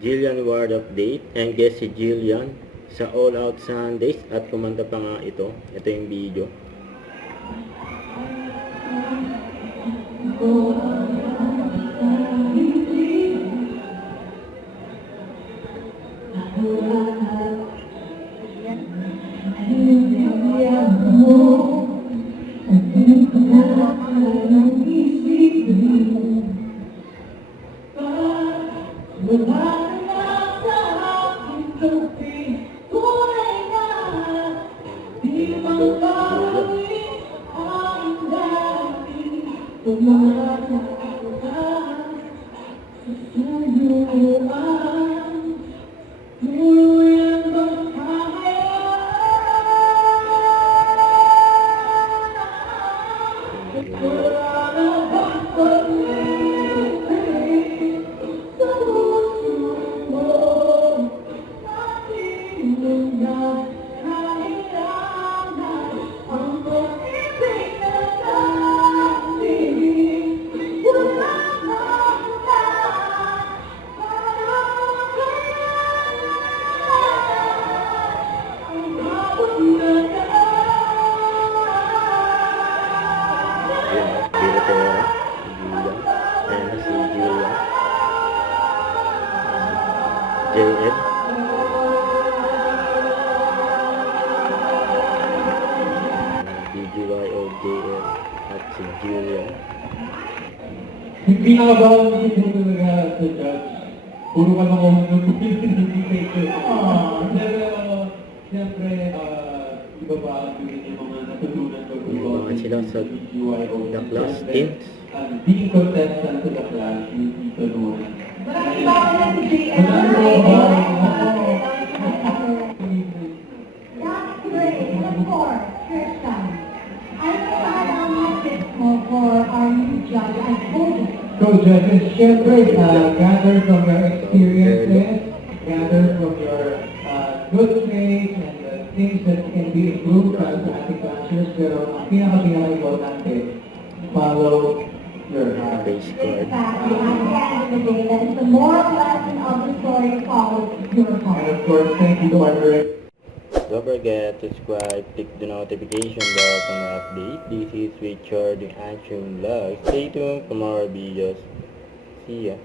Jillian Ward update. And guest si Jillian sa All Out Sundays at kumanta pa nga ito. Ito yung video. JL DGYOJL at si Jillian. Hindi nga ba hindi mo talaga sa judge? Puro ka lang kung hindi kayo. Siyempre, iba ba yung mga natutunan ko? Mga sila sa The Class Teens. Being contestant to the class, yung dito noon. Maraming bago na si JL. That's great. And of course, Tristan, ano naman ang message mo for our new judge and coaches? So, judges, syempre, gather from your experiences, gather from your good traits and the things that can be improved para sa ating classes. Pero ang pinaka-importante, follow your heart. Base card. Exactly. At the end of the day, that is the moral lesson of the story, follow your And heart. of course, thank you to our director. Don't forget to subscribe, click the notification bell for more update. This is Richard, the Action Vlog. Stay tuned for more videos. See ya.